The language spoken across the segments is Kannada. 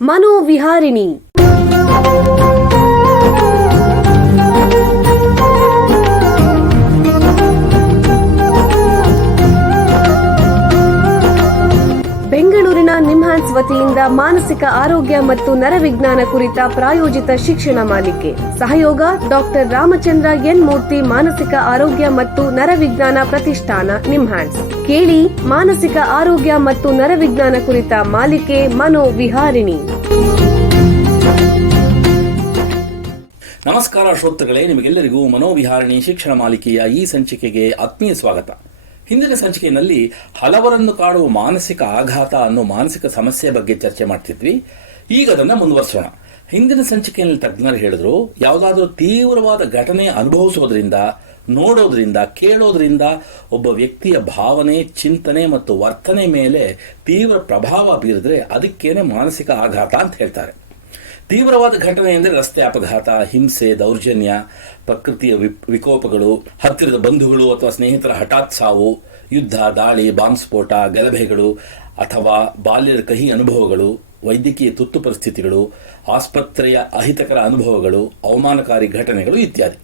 ಮನೋವಿಹಾರಿಣಿ. ಬೆಂಗಳೂರಿನ ನಿಮ್ಹಾನ್ಸ್ ವತಿಯಿಂದ ಮಾನಸಿಕ ಆರೋಗ್ಯ ಮತ್ತು ನರವಿಜ್ಞಾನ ಕುರಿತ ಪ್ರಾಯೋಜಿತ ಶಿಕ್ಷಣ ಮಾಲಿಕೆ. ಸಹಯೋಗ ಡಾಕ್ಟರ್ ರಾಮಚಂದ್ರ ಎನ್ ಮೂರ್ತಿ, ಮಾನಸಿಕ ಆರೋಗ್ಯ ಮತ್ತು ನರವಿಜ್ಞಾನ ಪ್ರತಿಷ್ಠಾನ, ನಿಮ್ಹಾನ್ಸ್. ಕೇಳಿ ಮಾನಸಿಕ ಆರೋಗ್ಯ ಮತ್ತು ನರವಿಜ್ಞಾನ ಕುರಿತ ಮಾಲಿಕೆ ಮನೋವಿಹಾರಿಣಿ. ನಮಸ್ಕಾರ ಶ್ರೋತೃಗಳೇ, ನಿಮಗೆಲ್ಲರಿಗೂ ಮನೋವಿಹಾರಿಣಿ ಶಿಕ್ಷಣ ಮಾಲಿಕೆಯ ಈ ಸಂಚಿಕೆಗೆ ಆತ್ಮೀಯ ಸ್ವಾಗತ. ಹಿಂದಿನ ಸಂಚಿಕೆಯಲ್ಲಿ ಹಲವರನ್ನು ಕಾಡುವ ಮಾನಸಿಕ ಆಘಾತ ಅನ್ನೋ ಮಾನಸಿಕ ಸಮಸ್ಯೆ ಬಗ್ಗೆ ಚರ್ಚೆ ಮಾಡ್ತಿದ್ವಿ. ಈಗ ಅದನ್ನ ಮುಂದುವರಿಸೋಣ. ಹಿಂದಿನ ಸಂಚಿಕೆಯಲ್ಲಿ ತಜ್ಞರು ಹೇಳಿದ್ರು, ಯಾವುದಾದ್ರೂ ತೀವ್ರವಾದ ಘಟನೆ ಅನುಭವಿಸೋದ್ರಿಂದ, ನೋಡೋದ್ರಿಂದ, ಕೇಳೋದ್ರಿಂದ ಒಬ್ಬ ವ್ಯಕ್ತಿಯ ಭಾವನೆ, ಚಿಂತನೆ ಮತ್ತು ವರ್ತನೆ ಮೇಲೆ ತೀವ್ರ ಪ್ರಭಾವ ಬೀರಿದ್ರೆ ಅದಕ್ಕೇನೆ ಮಾನಸಿಕ ಆಘಾತ ಅಂತ ಹೇಳ್ತಾರೆ. ತೀವ್ರವಾದ ಘಟನೆ ಎಂದರೆ ರಸ್ತೆ ಅಪಘಾತ, ಹಿಂಸೆ, ದೌರ್ಜನ್ಯ, ಪ್ರಕೃತಿಯ ವಿಕೋಪಗಳು, ಹತ್ತಿರದ ಬಂಧುಗಳು ಅಥವಾ ಸ್ನೇಹಿತರ ಹಠಾತ್ ಸಾವು, ಯುದ್ಧ, ದಾಳಿ, ಬಾಂಬ್ ಸ್ಫೋಟ, ಗಲಭೆಗಳು ಅಥವಾ ಬಾಲ್ಯದ ಕಹಿ ಅನುಭವಗಳು, ವೈದ್ಯಕೀಯ ತುರ್ತು ಪರಿಸ್ಥಿತಿಗಳು, ಆಸ್ಪತ್ರೆಯ ಅಹಿತಕರ ಅನುಭವಗಳು, ಅವಮಾನಕಾರಿ ಘಟನೆಗಳು ಇತ್ಯಾದಿ.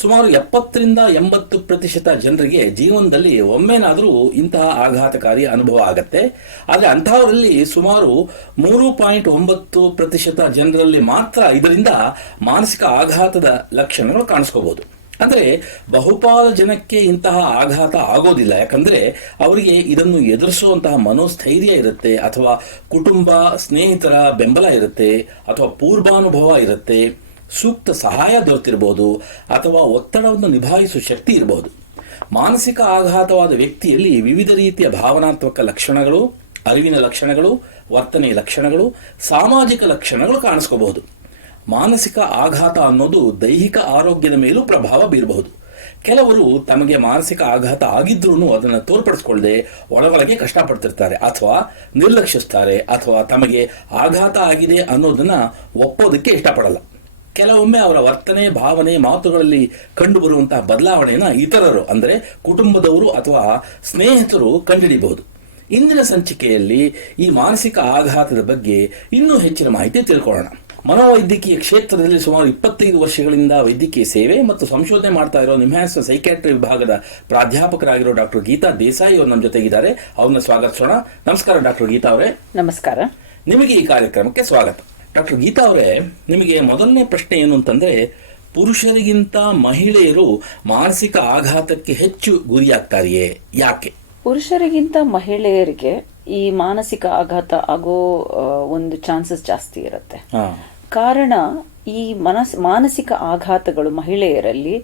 ಸುಮಾರು 70-80% ಜನರಿಗೆ ಜೀವನದಲ್ಲಿ ಒಮ್ಮೆನಾದರೂ ಇಂತಹ ಆಘಾತಕಾರಿ ಅನುಭವ ಆಗತ್ತೆ. ಆದರೆ ಅಂತಹವರಲ್ಲಿ ಸುಮಾರು 3.9% ಜನರಲ್ಲಿ ಮಾತ್ರ ಇದರಿಂದ ಮಾನಸಿಕ ಆಘಾತದ ಲಕ್ಷಣಗಳು ಕಾಣಿಸ್ಕೋಬಹುದು. ಅಂದ್ರೆ ಬಹುಪಾಲು ಜನಕ್ಕೆ ಇಂತಹ ಆಘಾತ ಆಗೋದಿಲ್ಲ. ಯಾಕಂದ್ರೆ ಅವರಿಗೆ ಇದನ್ನು ಎದುರಿಸುವಂತಹ ಮನೋಸ್ಥೈರ್ಯ ಇರುತ್ತೆ, ಅಥವಾ ಕುಟುಂಬ ಸ್ನೇಹಿತರ ಬೆಂಬಲ ಇರುತ್ತೆ, ಅಥವಾ ಪೂರ್ವಾನುಭವ ಇರುತ್ತೆ, ಸೂಕ್ತ ಸಹಾಯ ದೊರೆತಿರಬಹುದು, ಅಥವಾ ಒತ್ತಡವನ್ನು ನಿಭಾಯಿಸುವ ಶಕ್ತಿ ಇರಬಹುದು. ಮಾನಸಿಕ ಆಘಾತವಾದ ವ್ಯಕ್ತಿಯಲ್ಲಿ ವಿವಿಧ ರೀತಿಯ ಭಾವನಾತ್ಮಕ ಲಕ್ಷಣಗಳು, ಅರಿವಿನ ಲಕ್ಷಣಗಳು, ವರ್ತನೆಯ ಲಕ್ಷಣಗಳು, ಸಾಮಾಜಿಕ ಲಕ್ಷಣಗಳು ಕಾಣಿಸ್ಕೋಬಹುದು. ಮಾನಸಿಕ ಆಘಾತ ಅನ್ನೋದು ದೈಹಿಕ ಆರೋಗ್ಯದ ಮೇಲೂ ಪ್ರಭಾವ ಬೀರಬಹುದು. ಕೆಲವರು ತಮಗೆ ಮಾನಸಿಕ ಆಘಾತ ಆಗಿದ್ರೂ ಅದನ್ನು ತೋರ್ಪಡಿಸಿಕೊಳ್ಳದೆ ಒಳಗೊಳಗೆ ಕಷ್ಟಪಡ್ತಿರ್ತಾರೆ, ಅಥವಾ ನಿರ್ಲಕ್ಷಿಸ್ತಾರೆ, ಅಥವಾ ತಮಗೆ ಆಘಾತ ಆಗಿದೆ ಅನ್ನೋದನ್ನ ಒಪ್ಪೋದಕ್ಕೆ ಇಷ್ಟಪಡಲ್ಲ. ಕೆಲವೊಮ್ಮೆ ಅವರ ವರ್ತನೆ, ಭಾವನೆ, ಮಾತುಗಳಲ್ಲಿ ಕಂಡುಬರುವಂತಹ ಬದಲಾವಣೆಯನ್ನು ಇತರರು ಅಂದರೆ ಕುಟುಂಬದವರು ಅಥವಾ ಸ್ನೇಹಿತರು ಕಂಡುಹಿಡಿಯಬಹುದು. ಇಂದಿನ ಸಂಚಿಕೆಯಲ್ಲಿ ಈ ಮಾನಸಿಕ ಆಘಾತದ ಬಗ್ಗೆ ಇನ್ನೂ ಹೆಚ್ಚಿನ ಮಾಹಿತಿ ತಿಳ್ಕೊಳ್ಳೋಣ. ಮನೋವೈದ್ಯಕೀಯ ಕ್ಷೇತ್ರದಲ್ಲಿ ಸುಮಾರು 25 ವರ್ಷಗಳಿಂದ ವೈದ್ಯಕೀಯ ಸೇವೆ ಮತ್ತು ಸಂಶೋಧನೆ ಮಾಡ್ತಾ ಇರೋ ನಿಮ್ಹಾನ್ಸ್ ಸೈಕ್ಯಾಟ್ರಿ ವಿಭಾಗದ ಪ್ರಾಧ್ಯಾಪಕರಾಗಿರೋ ಡಾಕ್ಟರ್ ಗೀತಾ ದೇಸಾಯಿ ಅವರು ನಮ್ಮ ಜೊತೆಗಿದ್ದಾರೆ. ಅವ್ರನ್ನ ಸ್ವಾಗತಿಸೋಣ. ನಮಸ್ಕಾರ ಡಾಕ್ಟರ್ ಗೀತಾ ಅವರೇ. ನಮಸ್ಕಾರ. ನಿಮಗೆ ಈ ಕಾರ್ಯಕ್ರಮಕ್ಕೆ ಸ್ವಾಗತ. ಡಾಕ್ಟರ್ ಗೀತಾ ಅವರೇ, ನಿಮಗೆ ಮೊದಲನೇ ಪ್ರಶ್ನೆ ಏನು ಅಂತಂದ್ರೆ, ಪುರುಷರಿಗಿಂತ ಮಹಿಳೆಯರು ಮಾನಸಿಕ ಆಘಾತಕ್ಕೆ ಹೆಚ್ಚು ಗುರಿಯಾಗ್ತಾರೆಯೇ, ಯಾಕೆ? ಪುರುಷರಿಗಿಂತ ಮಹಿಳೆಯರಿಗೆ ಈ ಮಾನಸಿಕ ಆಘಾತ ಆಗೋ ಒಂದು ಚಾನ್ಸಸ್ ಜಾಸ್ತಿ ಇರುತ್ತೆ. ಕಾರಣ ಈ ಮಾನಸಿಕ ಆಘಾತಗಳು ಮಹಿಳೆಯರಲ್ಲಿ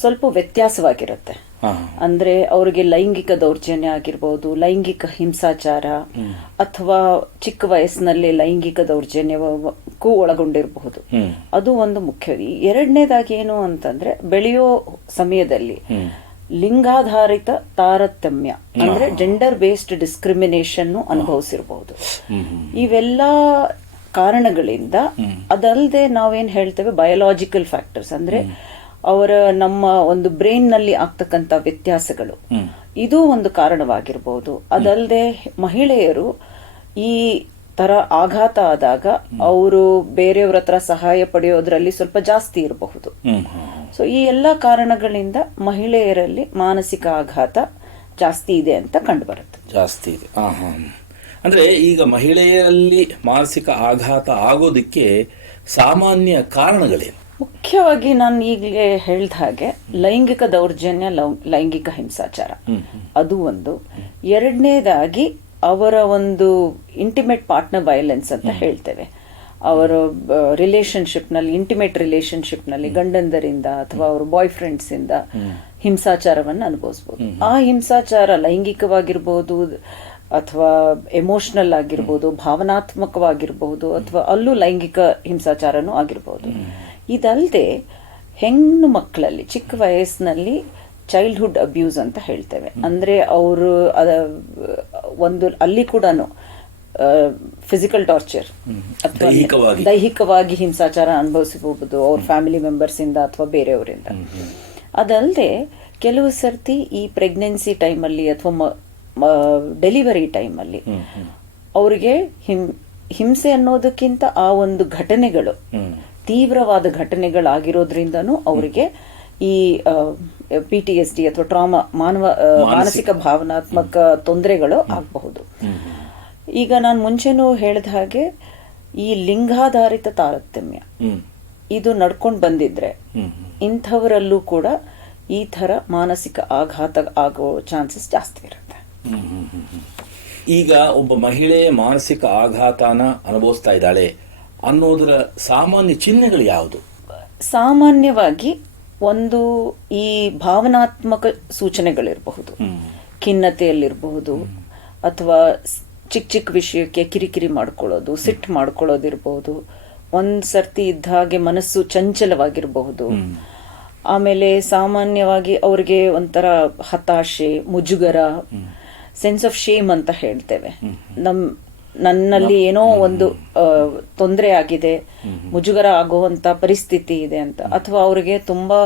ಸ್ವಲ್ಪ ವ್ಯತ್ಯಾಸವಾಗಿರುತ್ತೆ. ಅಂದ್ರೆ ಅವರಿಗೆ ಲೈಂಗಿಕ ದೌರ್ಜನ್ಯ ಆಗಿರ್ಬೋದು, ಲೈಂಗಿಕ ಹಿಂಸಾಚಾರ, ಅಥವಾ ಚಿಕ್ಕ ವಯಸ್ಸಿನಲ್ಲಿ ಲೈಂಗಿಕ ದೌರ್ಜನ್ಯವಕ್ಕೂ ಒಳಗೊಂಡಿರಬಹುದು. ಅದು ಒಂದು ಮುಖ್ಯ. ಎರಡನೇದಾಗಿ ಏನು ಅಂತಂದ್ರೆ, ಬೆಳೆಯೋ ಸಮಯದಲ್ಲಿ ಲಿಂಗಾಧಾರಿತ ತಾರತಮ್ಯ ಅಂದ್ರೆ ಜೆಂಡರ್ ಬೇಸ್ಡ್ ಡಿಸ್ಕ್ರಿಮಿನೇಷನ್ ಅನುಭವಿಸಿರಬಹುದು. ಇವೆಲ್ಲ ಕಾರಣಗಳಿಂದ, ಅದಲ್ಲದೆ ನಾವೇನ್ ಹೇಳ್ತೇವೆ ಬಯೋಲಾಜಿಕಲ್ ಫ್ಯಾಕ್ಟರ್ಸ್, ಅಂದ್ರೆ ಅವರ ನಮ್ಮ ಒಂದು ಬ್ರೈನ್ ನಲ್ಲಿ ಆಗ್ತಕ್ಕಂತ ವ್ಯತ್ಯಾಸಗಳು, ಇದು ಒಂದು ಕಾರಣವಾಗಿರಬಹುದು. ಅದಲ್ಲದೆ ಮಹಿಳೆಯರು ಈ ತರ ಆಘಾತ ಆದಾಗ ಅವರು ಬೇರೆಯವ್ರ ಹತ್ರ ಸಹಾಯ ಪಡೆಯೋದ್ರಲ್ಲಿ ಸ್ವಲ್ಪ ಜಾಸ್ತಿ ಇರಬಹುದು. ಸೊ ಈ ಎಲ್ಲ ಕಾರಣಗಳಿಂದ ಮಹಿಳೆಯರಲ್ಲಿ ಮಾನಸಿಕ ಆಘಾತ ಜಾಸ್ತಿ ಇದೆ ಅಂತ ಕಂಡು ಬರುತ್ತೆ. ಜಾಸ್ತಿ ಇದೆ. ಅಂದ್ರೆ ಈಗ ಮಹಿಳೆಯರಲ್ಲಿ ಮಾನಸಿಕ ಆಘಾತ ಆಗೋದಿಕ್ಕೆ ಸಾಮಾನ್ಯ ಕಾರಣಗಳೇನು? ಮುಖ್ಯವಾಗಿ ನಾನು ಈಗಲೇ ಹೇಳ್ದ ಹಾಗೆ ಲೈಂಗಿಕ ದೌರ್ಜನ್ಯ, ಲೈಂಗಿಕ ಹಿಂಸಾಚಾರ, ಅದು ಒಂದು. ಎರಡನೇದಾಗಿ ಅವರ ಒಂದು ಇಂಟಿಮೇಟ್ ಪಾರ್ಟ್ನರ್ ವೈಲೆನ್ಸ್ ಅಂತ ಹೇಳ್ತೇವೆ. ಅವರ ರಿಲೇಶನ್ಶಿಪ್ನಲ್ಲಿ, ಇಂಟಿಮೇಟ್ ರಿಲೇಶನ್ಶಿಪ್ನಲ್ಲಿ ಗಂಡಂದರಿಂದ ಅಥವಾ ಅವರ ಬಾಯ್ ಫ್ರೆಂಡ್ಸ್ ಇಂದ ಹಿಂಸಾಚಾರವನ್ನು ಅನುಭವಿಸಬಹುದು. ಆ ಹಿಂಸಾಚಾರ ಲೈಂಗಿಕವಾಗಿರ್ಬೋದು, ಅಥವಾ ಎಮೋಷನಲ್ ಆಗಿರ್ಬೋದು, ಭಾವನಾತ್ಮಕವಾಗಿರ್ಬಹುದು, ಅಥವಾ ಅಲ್ಲೂ ಲೈಂಗಿಕ ಹಿಂಸಾಚಾರನೂ ಆಗಿರ್ಬೋದು. ಇದಲ್ಲದೆ ಹೆಣ್ಣು ಮಕ್ಕಳಲ್ಲಿ ಚಿಕ್ಕ ವಯಸ್ಸಿನಲ್ಲಿ ಚೈಲ್ಡ್ಹುಡ್ ಅಬ್ಯೂಸ್ ಅಂತ ಹೇಳ್ತೇವೆ. ಅಂದ್ರೆ ಅವರು ಒಂದು ಅಲ್ಲಿ ಕೂಡ ಫಿಸಿಕಲ್ ಟಾರ್ಚರ್ ಅಥವಾ ದೈಹಿಕವಾಗಿ ಹಿಂಸಾಚಾರ ಅನುಭವಿಸಬಹುದು ಅವ್ರ ಫ್ಯಾಮಿಲಿ ಮೆಂಬರ್ಸ್ ಇಂದ ಅಥವಾ ಬೇರೆಯವರಿಂದ. ಅದಲ್ಲದೆ ಕೆಲವು ಸರ್ತಿ ಈ ಪ್ರೆಗ್ನೆನ್ಸಿ ಟೈಮಲ್ಲಿ ಅಥವಾ ಡೆಲಿವರಿ ಟೈಮಲ್ಲಿ ಅವರಿಗೆ ಹಿಂಸೆ ಅನ್ನೋದಕ್ಕಿಂತ ಆ ಒಂದು ಘಟನೆಗಳು ತೀವ್ರವಾದ ಘಟನೆಗಳಾಗಿರೋದ್ರಿಂದನೂ ಅವರಿಗೆ ಈ PTSD ಅಥವಾ ಟ್ರಾಮಾ ಮಾನಸಿಕ ಭಾವನಾತ್ಮಕ ತೊಂದರೆಗಳು ಆಗಬಹುದು. ಈಗ ನಾನು ಮುಂಚೆನೂ ಹೇಳಿದ ಹಾಗೆ ಈ ಲಿಂಗಾಧಾರಿತ ತಾರತಮ್ಯ ಇದು ನಡ್ಕೊಂಡು ಬಂದಿದ್ರೆ ಇಂಥವರಲ್ಲೂ ಕೂಡ ಈ ಥರ ಮಾನಸಿಕ ಆಘಾತ ಆಗೋ ಚಾನ್ಸಸ್ ಜಾಸ್ತಿ ಇರುತ್ತೆ. ಈಗ ಒಬ್ಬ ಮಹಿಳೆ ಮಾನಸಿಕ ಆಘಾತನ ಅನುಭವಿಸ್ತಾ ಇದ್ದಾಳೆ ಅನ್ನೋದರ ಸಾಮಾನ್ಯ ಚಿಹ್ನೆಗಳು ಯಾವುದು? ಸಾಮಾನ್ಯವಾಗಿ ಒಂದು ಈ ಭಾವನಾತ್ಮಕ ಸೂಚನೆಗಳಿರಬಹುದು, ಖಿನ್ನತೆಯಲ್ಲಿರಬಹುದು, ಅಥವಾ ಚಿಕ್ಕ ಚಿಕ್ಕ ವಿಷಯಕ್ಕೆ ಕಿರಿಕಿರಿ ಮಾಡ್ಕೊಳ್ಳೋದು, ಸಿಟ್ಟು ಮಾಡ್ಕೊಳ್ಳೋದಿರಬಹುದು, ಒಂದ್ ಸರ್ತಿ ಇದ್ದ ಹಾಗೆ ಮನಸ್ಸು ಚಂಚಲವಾಗಿರಬಹುದು. ಆಮೇಲೆ ಸಾಮಾನ್ಯವಾಗಿ ಅವ್ರಿಗೆ ಒಂಥರ ಹತಾಶೆ, ಮುಜುಗರ, ಸೆನ್ಸ್ ಆಫ್ ಶೇಮ್ ಅಂತ ಹೇಳ್ತೇವೆ. ನನ್ನಲ್ಲಿ ಏನೋ ಒಂದು ತೊಂದರೆ ಆಗಿದೆ, ಮುಜುಗರ ಆಗುವಂತ ಪರಿಸ್ಥಿತಿ ಇದೆ ಅಂತ, ಅಥವಾ ಅವರಿಗೆ ತುಂಬಾ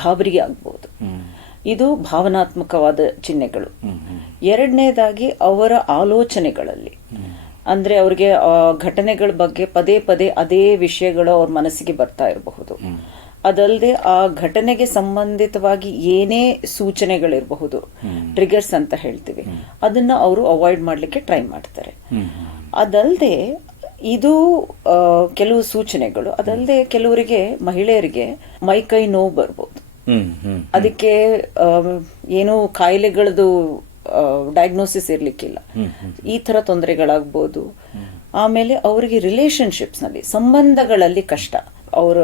ಗಾಬರಿ ಆಗ್ಬಹುದು. ಇದು ಭಾವನಾತ್ಮಕವಾದ ಚಿಹ್ನೆಗಳು. ಎರಡನೇದಾಗಿ ಅವರ ಆಲೋಚನೆಗಳಲ್ಲಿ, ಅಂದ್ರೆ ಅವ್ರಿಗೆ ಘಟನೆಗಳ ಬಗ್ಗೆ ಪದೇ ಪದೇ ಅದೇ ವಿಷಯಗಳು ಅವ್ರ ಮನಸ್ಸಿಗೆ ಬರ್ತಾ ಇರಬಹುದು. ಅದಲ್ಲದೆ ಆ ಘಟನೆಗೆ ಸಂಬಂಧಿತವಾಗಿ ಏನೇ ಸೂಚನೆಗಳಿರಬಹುದು, ಟ್ರಿಗರ್ಸ್ ಅಂತ ಹೇಳ್ತೀವಿ, ಅದನ್ನ ಅವರು ಅವಾಯ್ಡ್ ಮಾಡ್ಲಿಕ್ಕೆ ಟ್ರೈ ಮಾಡ್ತಾರೆ. ಅದಲ್ಲದೆ ಇದು ಕೆಲವು ಸೂಚನೆಗಳು. ಅದಲ್ಲದೆ ಕೆಲವರಿಗೆ, ಮಹಿಳೆಯರಿಗೆ ಮೈಕೈ ನೋವು ಬರ್ಬೋದು. ಅದಕ್ಕೆ ಏನು ಕಾಯಿಲೆಗಳದು ಡಯಾಗ್ನೋಸಿಸ್ ಇರ್ಲಿಕ್ಕಿಲ್ಲ. ಈ ತರ ತೊಂದರೆಗಳಾಗ್ಬೋದು. ಆಮೇಲೆ ಅವರಿಗೆ ರಿಲೇಶನ್ಶಿಪ್ಸ್ ನಲ್ಲಿ, ಸಂಬಂಧಗಳಲ್ಲಿ ಕಷ್ಟ, ಅವರ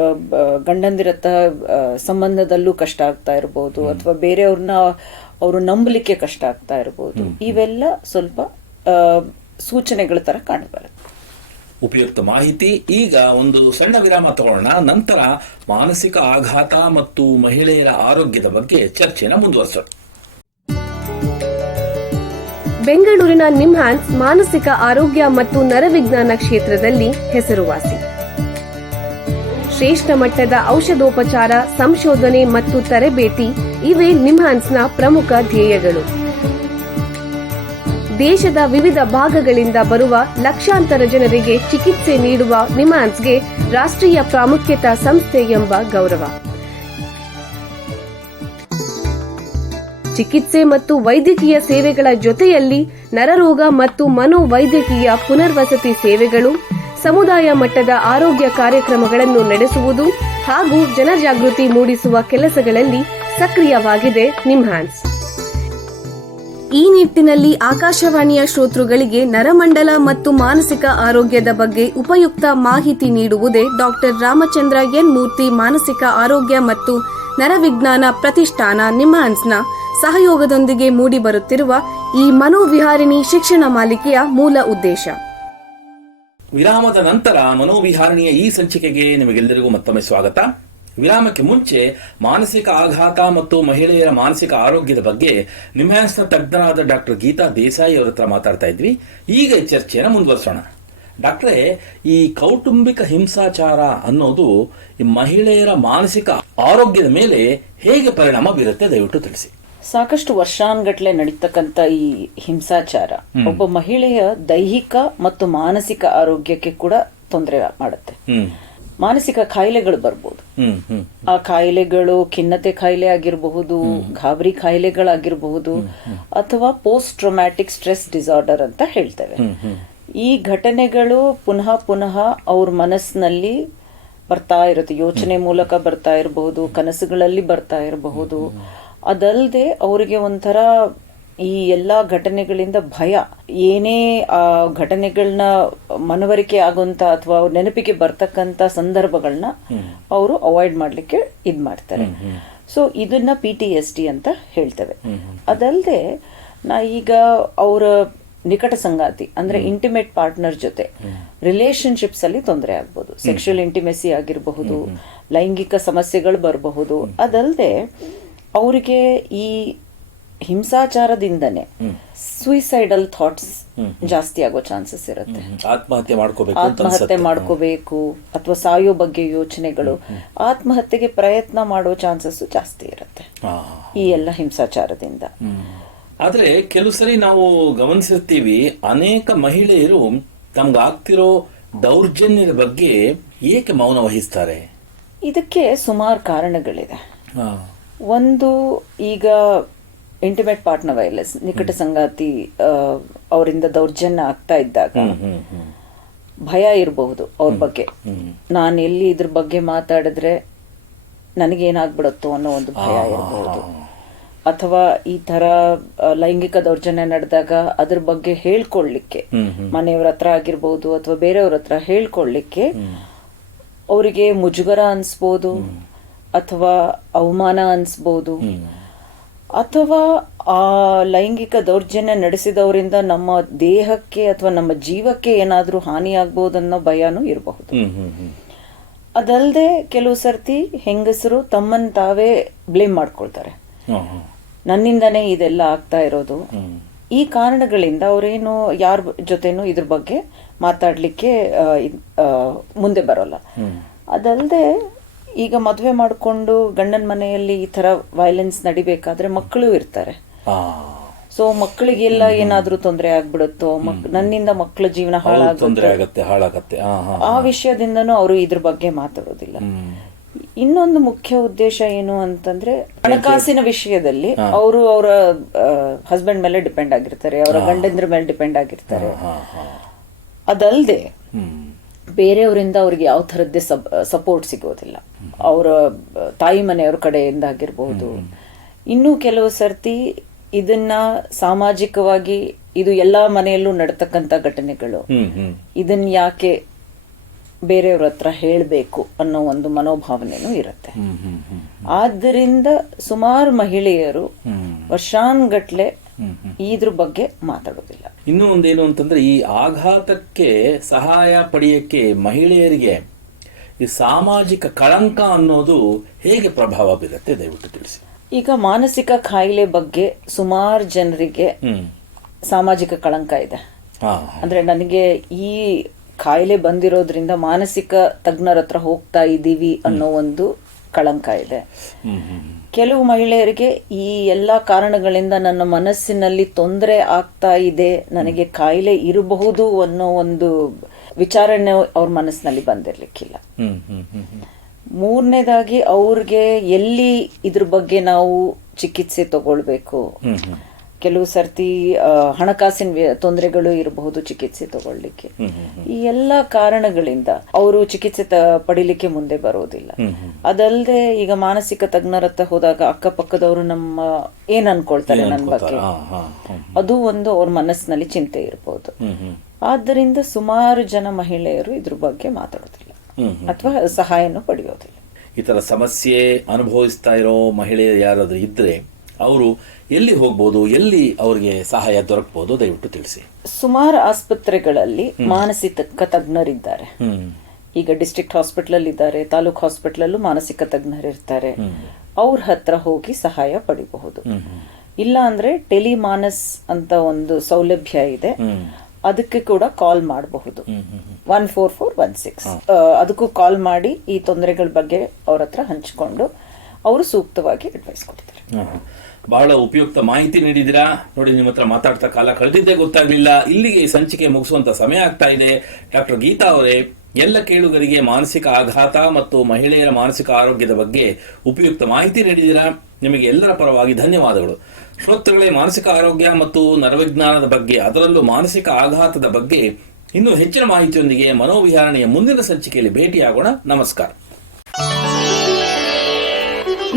ಗಂಡಂದಿರತ್ತ ಸಂಬಂಧದಲ್ಲೂ ಕಷ್ಟ ಆಗ್ತಾ ಇರಬಹುದು, ಅಥವಾ ಬೇರೆಯವ್ರನ್ನ ಅವರು ನಂಬಲಿಕ್ಕೆ ಕಷ್ಟ ಆಗ್ತಾ ಇರಬಹುದು. ಇವೆಲ್ಲ ಸ್ವಲ್ಪ ಸೂಚನೆಗಳ ತರ ಕಾಣಬರುತ್ತೆ. ಉಪಯುಕ್ತ ಮಾಹಿತಿ. ಈಗ ಒಂದು ಸಣ್ಣ ವಿರಾಮ ತಗೊಳ್ಳೋಣ. ನಂತರ ಮಾನಸಿಕ ಆಘಾತ ಮತ್ತು ಮಹಿಳೆಯರ ಆರೋಗ್ಯದ ಬಗ್ಗೆ ಚರ್ಚೆನ ಮುಂದುವರಿಸೋಣ. ಬೆಂಗಳೂರಿನ ನಿಮ್ಹಾನ್ಸ್ ಮಾನಸಿಕ ಆರೋಗ್ಯ ಮತ್ತು ನರವಿಜ್ಞಾನ ಕ್ಷೇತ್ರದಲ್ಲಿ ಹೆಸರುವಾಸಿ. ಶ್ರೇಷ್ಠ ಮಟ್ಟದ ಔಷಧೋಪಚಾರ, ಸಂಶೋಧನೆ ಮತ್ತು ತರಬೇತಿ ಇವೇ ನಿಮ್ಹಾನ್ಸ್ನ ಪ್ರಮುಖ ಧ್ಯೇಯಗಳು. ದೇಶದ ವಿವಿಧ ಭಾಗಗಳಿಂದ ಬರುವ ಲಕ್ಷಾಂತರ ಜನರಿಗೆ ಚಿಕಿತ್ಸೆ ನೀಡುವ ನಿಮ್ಹಾನ್ಸ್ಗೆ ರಾಷ್ಟ್ರೀಯ ಪ್ರಾಮುಖ್ಯತಾ ಸಂಸ್ಥೆ ಎಂಬ ಗೌರವ. ಚಿಕಿತ್ಸೆ ಮತ್ತು ವೈದ್ಯಕೀಯ ಸೇವೆಗಳ ಜೊತೆಯಲ್ಲಿ ನರರೋಗ ಮತ್ತು ಮನೋವೈದ್ಯಕೀಯ ಪುನರ್ವಸತಿ ಸೇವೆಗಳು, ಸಮುದಾಯ ಮಟ್ಟದ ಆರೋಗ್ಯ ಕಾರ್ಯಕ್ರಮಗಳನ್ನು ನಡೆಸುವುದು ಹಾಗೂ ಜನಜಾಗೃತಿ ಮೂಡಿಸುವ ಕೆಲಸಗಳಲ್ಲಿ ಸಕ್ರಿಯವಾಗಿದೆ ನಿಮ್ಹಾನ್ಸ್. ಈ ನಿಟ್ಟಿನಲ್ಲಿ ಆಕಾಶವಾಣಿಯ ಶ್ರೋತೃಗಳಿಗೆ ನರಮಂಡಲ ಮತ್ತು ಮಾನಸಿಕ ಆರೋಗ್ಯದ ಬಗ್ಗೆ ಉಪಯುಕ್ತ ಮಾಹಿತಿ ನೀಡುವುದೇ ಡಾಕ್ಟರ್ ರಾಮಚಂದ್ರ ಎನ್ ಮೂರ್ತಿ ಮಾನಸಿಕ ಆರೋಗ್ಯ ಮತ್ತು ನರವಿಜ್ಞಾನ ಪ್ರತಿಷ್ಠಾನ ನಿಮ್ಹಾನ್ಸ್ನ ಸಹಯೋಗದೊಂದಿಗೆ ಮೂಡಿಬರುತ್ತಿರುವ ಈ ಮನೋವಿಹಾರಿಣಿ ಶಿಕ್ಷಣ ಮಾಲಿಕೆಯ ಮೂಲ ಉದ್ದೇಶ. ವಿರಾಮದ ನಂತರ ಮನೋವಿಹಾರಣಿಯ ಈ ಸಂಚಿಕೆಗೆ ನಿಮಗೆಲ್ಲರಿಗೂ ಮತ್ತೊಮ್ಮೆ ಸ್ವಾಗತ. ವಿರಾಮಕ್ಕೆ ಮುಂಚೆ ಮಾನಸಿಕ ಆಘಾತ ಮತ್ತು ಮಹಿಳೆಯರ ಮಾನಸಿಕ ಆರೋಗ್ಯದ ಬಗ್ಗೆ ನಿಮ್ಹಾನ್ಸ್ನ ತಜ್ಞರಾದ ಡಾಕ್ಟರ್ ಗೀತಾ ದೇಸಾಯಿ ಅವರ ಹತ್ರ ಮಾತಾಡ್ತಾ ಇದ್ವಿ. ಈಗ ಈ ಚರ್ಚೆಯನ್ನು ಮುಂದುವರಿಸೋಣ. ಡಾಕ್ಟ್ರೇ, ಈ ಕೌಟುಂಬಿಕ ಹಿಂಸಾಚಾರ ಅನ್ನೋದು ಈ ಮಹಿಳೆಯರ ಮಾನಸಿಕ ಆರೋಗ್ಯದ ಮೇಲೆ ಹೇಗೆ ಪರಿಣಾಮ ಬೀರುತ್ತೆ, ದಯವಿಟ್ಟು ತಿಳಿಸಿ. ಸಾಕಷ್ಟು ವರ್ಷಾನ್ಗಟ್ಲೆ ನಡೀತಕ್ಕಂಥ ಈ ಹಿಂಸಾಚಾರ ಒಬ್ಬ ಮಹಿಳೆಯ ದೈಹಿಕ ಮತ್ತು ಮಾನಸಿಕ ಆರೋಗ್ಯಕ್ಕೆ ಕೂಡ ತೊಂದರೆ ಮಾಡುತ್ತೆ. ಮಾನಸಿಕ ಕಾಯಿಲೆಗಳು ಬರ್ಬೋದು. ಆ ಕಾಯಿಲೆಗಳು ಖಿನ್ನತೆ ಕಾಯಿಲೆ ಆಗಿರಬಹುದು, ಗಾಬರಿ ಕಾಯಿಲೆಗಳಾಗಿರಬಹುದು, ಅಥವಾ ಪೋಸ್ಟ್ ಟ್ರೊಮ್ಯಾಟಿಕ್ ಸ್ಟ್ರೆಸ್ ಡಿಸಾರ್ಡರ್ ಅಂತ ಹೇಳ್ತೇವೆ. ಈ ಘಟನೆಗಳು ಪುನಃ ಪುನಃ ಅವ್ರ ಮನಸ್ಸಿನಲ್ಲಿ ಬರ್ತಾ ಇರುತ್ತೆ. ಯೋಚನೆ ಮೂಲಕ ಬರ್ತಾ ಇರಬಹುದು, ಕನಸುಗಳಲ್ಲಿ ಬರ್ತಾ ಇರಬಹುದು. ಅದಲ್ಲದೆ ಅವರಿಗೆ ಒಂಥರ ಈ ಎಲ್ಲಾ ಘಟನೆಗಳಿಂದ ಭಯ, ಏನೇ ಆ ಘಟನೆಗಳನ್ನ ಮನವರಿಕೆ ಆಗುವಂತ ಅಥವಾ ನೆನಪಿಗೆ ಬರ್ತಕ್ಕಂತ ಸಂದರ್ಭಗಳನ್ನ ಅವರು ಅವಾಯ್ಡ್ ಮಾಡ್ಲಿಕ್ಕೆ ಇದ್ ಮಾಡ್ತಾರೆ. ಸೊ ಇದನ್ನ PTSD ಅಂತ ಹೇಳ್ತೇವೆ. ಅದಲ್ಲದೆ ಈಗ ಅವರ ನಿಕಟ ಸಂಗಾತಿ ಅಂದ್ರೆ ಇಂಟಿಮೇಟ್ ಪಾರ್ಟ್ನರ್ ಜೊತೆ ರಿಲೇಶನ್ಶಿಪ್ಸ್ ಅಲ್ಲಿ ತೊಂದರೆ ಆಗ್ಬಹುದು. ಸೆಕ್ಷುವಲ್ ಇಂಟಿಮೆಸಿ ಆಗಿರಬಹುದು, ಲೈಂಗಿಕ ಸಮಸ್ಯೆಗಳು ಬರಬಹುದು. ಅದಲ್ಲದೆ ಅವರಿಗೆ ಈ ಹಿಂಸಾಚಾರದಿಂದನೇ ಸೂಯಿಸೈಡಲ್ ಥಾಟ್ಸ್ ಜಾಸ್ತಿ ಆಗೋ ಚಾನ್ಸಸ್ ಇರುತ್ತೆ. ಆತ್ಮಹತ್ಯೆ ಮಾಡ್ಕೋಬೇಕು ಅಥವಾ ಸಾಯೋ ಬಗ್ಗೆ ಯೋಚನೆಗಳು, ಆತ್ಮಹತ್ಯೆಗೆ ಪ್ರಯತ್ನ ಮಾಡೋ ಚಾನ್ಸಸ್ ಜಾಸ್ತಿ ಇರುತ್ತೆ ಈ ಎಲ್ಲ ಹಿಂಸಾಚಾರದಿಂದ. ಆದ್ರೆ ಕೆಲವು ಸರಿ ನಾವು ಗಮನಿಸಿರ್ತೀವಿ, ಅನೇಕ ಮಹಿಳೆಯರು ತಮ್ಗಾಗ್ತಿರೋ ದೌರ್ಜನ್ಯದ ಬಗ್ಗೆ ಏಕೆ ಮೌನ ವಹಿಸ್ತಾರೆ? ಇದಕ್ಕೆ ಸುಮಾರು ಕಾರಣಗಳಿದೆ. ಹಾ. ಒಂದು, ಈಗ ಇಂಟಿಮೇಟ್ ಪಾರ್ಟ್ನರ್ ವೈಲೆನ್ಸ್, ನಿಕಟ ಸಂಗಾತಿ ಅವರಿಂದ ದೌರ್ಜನ್ಯ ಆಗ್ತಾ ಇದ್ದಾಗ ಭಯ ಇರಬಹುದು ಅವ್ರ ಬಗ್ಗೆ. ನಾನು ಎಲ್ಲಿ ಇದ್ರ ಬಗ್ಗೆ ಮಾತಾಡಿದ್ರೆ ನನಗೇನಾಗ್ಬಿಡುತ್ತೋ ಅನ್ನೋ ಒಂದು ಭಯ ಇರಬಹುದು. ಅಥವಾ ಈ ತರ ಲೈಂಗಿಕ ದೌರ್ಜನ್ಯ ನಡೆದಾಗ ಅದ್ರ ಬಗ್ಗೆ ಹೇಳ್ಕೊಳ್ಳಿಕ್ಕೆ ಮನೆಯವ್ರ ಹತ್ರ ಆಗಿರ್ಬೋದು ಅಥವಾ ಬೇರೆಯವ್ರ ಹತ್ರ ಹೇಳ್ಕೊಳ್ಳಿಕ್ಕೆ ಅವರಿಗೆ ಮುಜುಗರ ಅನ್ಸ್ಬೋದು, ಅಥವಾ ಅವಮಾನ ಅನ್ಸ್ಬೋದು, ಅಥವಾ ಆ ಲೈಂಗಿಕ ದೌರ್ಜನ್ಯ ನಡೆಸಿದವರಿಂದ ನಮ್ಮ ದೇಹಕ್ಕೆ ಅಥವಾ ನಮ್ಮ ಜೀವಕ್ಕೆ ಏನಾದ್ರೂ ಹಾನಿ ಆಗ್ಬೋದನ್ನೋ ಭಯನೂ ಇರಬಹುದು. ಅದಲ್ಲದೆ ಕೆಲವು ಸರ್ತಿ ಹೆಂಗಸರು ತಮ್ಮನ್ನ ತಾವೇ ಬ್ಲೇಮ್ ಮಾಡ್ಕೊಳ್ತಾರೆ, ನನ್ನಿಂದನೇ ಇದೆಲ್ಲ ಆಗ್ತಾ ಇರೋದು. ಈ ಕಾರಣಗಳಿಂದ ಅವರೇನು ಯಾರ ಜೊತೆನೂ ಇದ್ರ ಬಗ್ಗೆ ಮಾತಾಡ್ಲಿಕ್ಕೆ ಮುಂದೆ ಬರೋಲ್ಲ. ಅದಲ್ಲದೆ ಈಗ ಮದ್ವೆ ಮಾಡ್ಕೊಂಡು ಗಂಡನ ಮನೆಯಲ್ಲಿ ಈ ತರ ವೈಲೆನ್ಸ್ ನಡಿಬೇಕಾದ್ರೆ ಮಕ್ಕಳು ಇರ್ತಾರೆ. ಸೊ ಮಕ್ಕಳಿಗೆಲ್ಲ ಏನಾದ್ರೂ ತೊಂದರೆ ಆಗ್ಬಿಡುತ್ತೋ, ನನ್ನಿಂದ ಮಕ್ಕಳ ಜೀವನ ಹಾಳಾಗತ್ತೆ, ಆ ವಿಷಯದಿಂದನೂ ಅವರು ಇದ್ರ ಬಗ್ಗೆ ಮಾತಾಡೋದಿಲ್ಲ. ಇನ್ನೊಂದು ಮುಖ್ಯ ಉದ್ದೇಶ ಏನು ಅಂತಂದ್ರೆ, ಹಣಕಾಸಿನ ವಿಷಯದಲ್ಲಿ ಅವರು ಅವರ ಹಸ್ಬೆಂಡ್ ಮೇಲೆ ಡಿಪೆಂಡ್ ಆಗಿರ್ತಾರೆ, ಅವರ ಗಂಡಂದ್ರ ಮೇಲೆ ಡಿಪೆಂಡ್ ಆಗಿರ್ತಾರೆ. ಅದಲ್ಲದೆ ಬೇರೆಯವರಿಂದ ಅವ್ರಿಗೆ ಯಾವ ಥರದ್ದೇ ಸಪೋರ್ಟ್ ಸಿಗೋದಿಲ್ಲ, ಅವರ ತಾಯಿ ಮನೆಯವ್ರ ಕಡೆಯಿಂದ ಆಗಿರ್ಬೋದು. ಇನ್ನು ಕೆಲವು ಸರ್ತಿ ಇದನ್ನ ಸಾಮಾಜಿಕವಾಗಿ, ಇದು ಎಲ್ಲಾ ಮನೆಯಲ್ಲೂ ನಡ್ತಕ್ಕಂಥ ಘಟನೆಗಳು, ಇದನ್ನ ಯಾಕೆ ಬೇರೆಯವ್ರ ಹತ್ರ ಹೇಳಬೇಕು ಅನ್ನೋ ಒಂದು ಮನೋಭಾವನೆನೂ ಇರುತ್ತೆ. ಆದ್ದರಿಂದ ಸುಮಾರು ಮಹಿಳೆಯರು ವರ್ಷಾನ್ಗಟ್ಲೆ ಇದ್ರ ಬಗ್ಗೆ ಮಾತಾಡೋದಿಲ್ಲ. ಇನ್ನೂ ಒಂದೇನು ಅಂತಂದ್ರೆ, ಈ ಆಘಾತಕ್ಕೆ ಸಹಾಯ ಪಡೆಯಕ್ಕೆ ಮಹಿಳೆಯರಿಗೆ ಈ ಸಾಮಾಜಿಕ ಕಳಂಕ ಅನ್ನೋದು ಹೇಗೆ ಪ್ರಭಾವ ಬೀರುತ್ತೆ, ದಯವಿಟ್ಟು ತಿಳಿಸಿ. ಈಗ ಮಾನಸಿಕ ಕಾಯಿಲೆ ಬಗ್ಗೆ ಸುಮಾರು ಜನರಿಗೆ ಸಾಮಾಜಿಕ ಕಳಂಕ ಇದೆ. ಅಂದ್ರೆ ನನಗೆ ಈ ಕಾಯಿಲೆ ಬಂದಿರೋದ್ರಿಂದ ಮಾನಸಿಕ ತಜ್ಞರ ಹತ್ರ ಹೋಗ್ತಾ ಇದ್ದೀವಿ ಅನ್ನೋ ಒಂದು ಕಳಂಕ ಇದೆ. ಕೆಲವು ಮಹಿಳೆಯರಿಗೆ ಈ ಎಲ್ಲಾ ಕಾರಣಗಳಿಂದ ನನ್ನ ಮನಸ್ಸಿನಲ್ಲಿ ತೊಂದರೆ ಆಗ್ತಾ ಇದೆ, ನನಗೆ ಕಾಯಿಲೆ ಇರಬಹುದು ಅನ್ನೋ ಒಂದು ವಿಚಾರಣೆ ಅವ್ರ ಮನಸ್ಸಿನಲ್ಲಿ ಬಂದಿರ್ಲಿಕ್ಕಿಲ್ಲ. ಮೂರನೇದಾಗಿ ಅವ್ರಿಗೆ ಎಲ್ಲಿ ಇದ್ರ ಬಗ್ಗೆ ನಾವು ಚಿಕಿತ್ಸೆ ತಗೊಳ್ಬೇಕು, ಕೆಲವು ಸರ್ತಿ ಹಣಕಾಸಿನ ತೊಂದರೆಗಳು ಇರಬಹುದು ಚಿಕಿತ್ಸೆ ತಗೊಳ್ಳಿಕ್ಕೆ. ಈ ಎಲ್ಲ ಕಾರಣಗಳಿಂದ ಅವರು ಚಿಕಿತ್ಸೆ ಪಡಿಲಿಕ್ಕೆ ಮುಂದೆ ಬರೋದಿಲ್ಲ. ಅದಲ್ಲದೆ ಈಗ ಮಾನಸಿಕ ತಜ್ಞರ ಹತ್ರ ಹೋದಾಗ ಅಕ್ಕಪಕ್ಕದವರು ನಮ್ಮ ಏನ್ ಅನ್ಕೊಳ್ತಾರೆ ನನ್ನ ಬಗ್ಗೆ, ಅದು ಒಂದು ಅವ್ರ ಮನಸ್ಸಿನಲ್ಲಿ ಚಿಂತೆ ಇರಬಹುದು. ಆದ್ದರಿಂದ ಸುಮಾರು ಜನ ಮಹಿಳೆಯರು ಇದ್ರ ಬಗ್ಗೆ ಮಾತಾಡೋದಿಲ್ಲ ಅಥವಾ ಸಹಾಯನೂ ಪಡೆಯೋದಿಲ್ಲ. ಈ ತರ ಸಮಸ್ಯೆ ಅನುಭವಿಸ್ತಾ ಇರೋ ಮಹಿಳೆಯರು ಯಾರಾದ್ರೂ ಇದ್ರೆ ಅವರು ಎಲ್ಲಿ ಹೋಗ್ಬೋದು, ಎಲ್ಲಿ ಅವರಿಗೆ ಸಹಾಯ ದೊರಕಬಹುದು, ದಯವಿಟ್ಟು ತಿಳಿಸಿ. ಸುಮಾರು ಆಸ್ಪತ್ರೆಗಳಲ್ಲಿ ಮಾನಸಿಕ ತಜ್ಞರಿದ್ದಾರೆ. ಈಗ ಡಿಸ್ಟ್ರಿಕ್ಟ್ ಹಾಸ್ಪಿಟಲ್ ಅಲ್ಲಿ ಇದ್ದಾರೆ, ತಾಲೂಕ್ ಹಾಸ್ಪಿಟಲ್ ಅಲ್ಲೂ ಮಾನಸಿಕ ತಜ್ಞರು ಇರ್ತಾರೆ. ಅವ್ರ ಹತ್ರ ಹೋಗಿ ಸಹಾಯ ಪಡಿಬಹುದು. ಇಲ್ಲ ಅಂದ್ರೆ ಟೆಲಿಮಾನಸ್ ಅಂತ ಒಂದು ಸೌಲಭ್ಯ ಇದೆ, ಅದಕ್ಕೆ ಕೂಡ ಕಾಲ್ ಮಾಡಬಹುದು. 14416 ಅದಕ್ಕೂ ಕಾಲ್ ಮಾಡಿ ಈ ತೊಂದರೆಗಳ ಬಗ್ಗೆ ಅವ್ರ ಹತ್ರ ಹಂಚಿಕೊಂಡು ಅವರು ಸೂಕ್ತವಾಗಿ ಅಡ್ವೈಸ್ ಕೊಡ್ತಾರೆ. ಬಹಳ ಉಪಯುಕ್ತ ಮಾಹಿತಿ ನೀಡಿದಿರಾ. ನೋಡಿ, ನಿಮ್ಮ ಹತ್ರ ಮಾತಾಡ್ತಾ ಕಾಲ ಕಳೆದಿದ್ದೇ ಗೊತ್ತಾಗ್ಲಿಲ್ಲ. ಇಲ್ಲಿಗೆ ಈ ಸಂಚಿಕೆ ಮುಗಿಸುವಂತ ಸಮಯ ಆಗ್ತಾ ಇದೆ. ಡಾಕ್ಟರ್ ಗೀತಾ ಅವರೇ, ಎಲ್ಲ ಕೇಳುಗರಿಗೆ ಮಾನಸಿಕ ಆಘಾತ ಮತ್ತು ಮಹಿಳೆಯರ ಮಾನಸಿಕ ಆರೋಗ್ಯದ ಬಗ್ಗೆ ಉಪಯುಕ್ತ ಮಾಹಿತಿ ನೀಡಿದಿರಾ. ನಿಮಗೆ ಎಲ್ಲರ ಪರವಾಗಿ ಧನ್ಯವಾದಗಳು. ಶ್ರೋತೃಗಳೇ, ಮಾನಸಿಕ ಆರೋಗ್ಯ ಮತ್ತು ನರವಿಜ್ಞಾನದ ಬಗ್ಗೆ, ಅದರಲ್ಲೂ ಮಾನಸಿಕ ಆಘಾತದ ಬಗ್ಗೆ ಇನ್ನೂ ಹೆಚ್ಚಿನ ಮಾಹಿತಿಯೊಂದಿಗೆ ಮನೋವಿಹಾರಣೆಯ ಮುಂದಿನ ಸಂಚಿಕೆಯಲ್ಲಿ ಭೇಟಿಯಾಗೋಣ. ನಮಸ್ಕಾರ.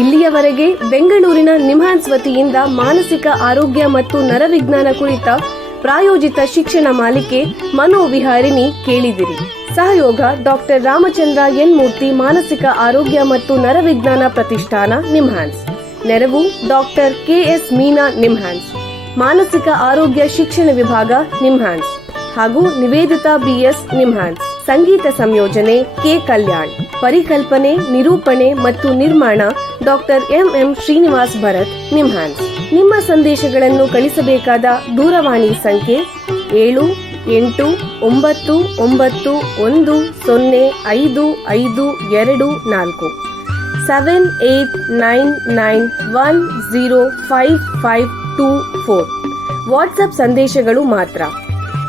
ಇಲ್ಲಿಯವರೆಗೆ ಬೆಂಗಳೂರಿನ ನಿಮ್ಹಾನ್ಸ್ ವತಿಯಿಂದ ಮಾನಸಿಕ ಆರೋಗ್ಯ ಮತ್ತು ನರವಿಜ್ಞಾನ ಕುರಿತ ಪ್ರಾಯೋಜಿತ ಶಿಕ್ಷಣ ಮಾಲಿಕೆ ಮನೋವಿಹಾರಿಣಿ ಕೇಳಿದಿರಿ. ಸಹಯೋಗ ಡಾಕ್ಟರ್ ರಾಮಚಂದ್ರ ಎನ್ ಮೂರ್ತಿ, ಮಾನಸಿಕ ಆರೋಗ್ಯ ಮತ್ತು ನರವಿಜ್ಞಾನ ಪ್ರತಿಷ್ಠಾನ, ನಿಮ್ಹಾನ್ಸ್. ನೆರವು ಡಾಕ್ಟರ್ ಕೆಎಸ್ ಮೀನಾ, ನಿಮ್ಹಾನ್ಸ್. ಮಾನಸಿಕ ಆರೋಗ್ಯ ಶಿಕ್ಷಣ ವಿಭಾಗ, ನಿಮ್ಹಾನ್ಸ್. ಹಾಗೂ ನಿವೇದಿತಾ ಬಿಎಸ್, ನಿಮ್ಹಾನ್ಸ್. ಸಂಗೀತ ಸಂಯೋಜನೆ ಕೆ ಕಲ್ಯಾಣ್. ಪರಿಕಲ್ಪನೆ, ನಿರೂಪಣೆ ಮತ್ತು ನಿರ್ಮಾಣ ಡಾಕ್ಟರ್ ಎಂಎಂ ಶ್ರೀನಿವಾಸ್ ಭರತ್, ನಿಮ್ಹಾನ್ಸ್. ನಿಮ್ಮ ಸಂದೇಶಗಳನ್ನು ಕಳಿಸಬೇಕಾದ ದೂರವಾಣಿ ಸಂಖ್ಯೆ 7899105524 7899105524. ವಾಟ್ಸ್ಆಪ್ ಸಂದೇಶಗಳು ಮಾತ್ರ.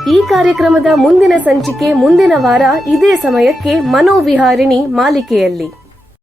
ಈ ಕಾರ್ಯಕ್ರಮದ ಮುಂದಿನ ಸಂಚಿಕೆ ಮುಂದಿನ ವಾರ ಇದೇ ಸಮಯಕ್ಕೆ ಮನೋವಿಹಾರಿಣಿ ಮಾಲಿಕೆಯಲ್ಲಿ.